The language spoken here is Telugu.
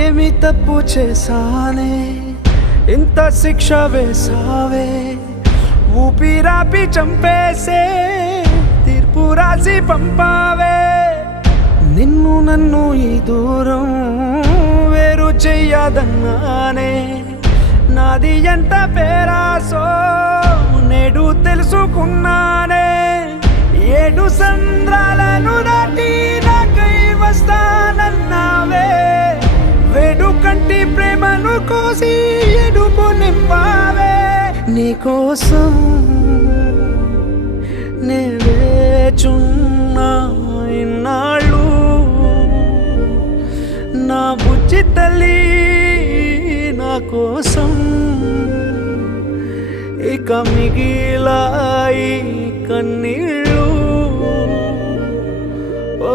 ఏమి తప్పు చేశానే ఇంత శిక్ష వేసావే ఊపిరాపి చంపేసే తీర్పు రాసి పంపావే నిన్ను నన్ను ఈ దూరం వేరు చెయ్యదన్నానే నాది ఎంత పేరాసో నేడు తెలుసుకున్నానే 7 సంద్రాలను దాటి నాకై వస్తానన్నావే వేడుకంటి ప్రేమను కోసి ఎడుపు నింపావే నీకోసం నే వేచున్నా ఇన్నాళ్ళు నా బుజ్జి తల్లి నా కోసం ఇక మిగిలాయి కన్నీళ్ళు ఓ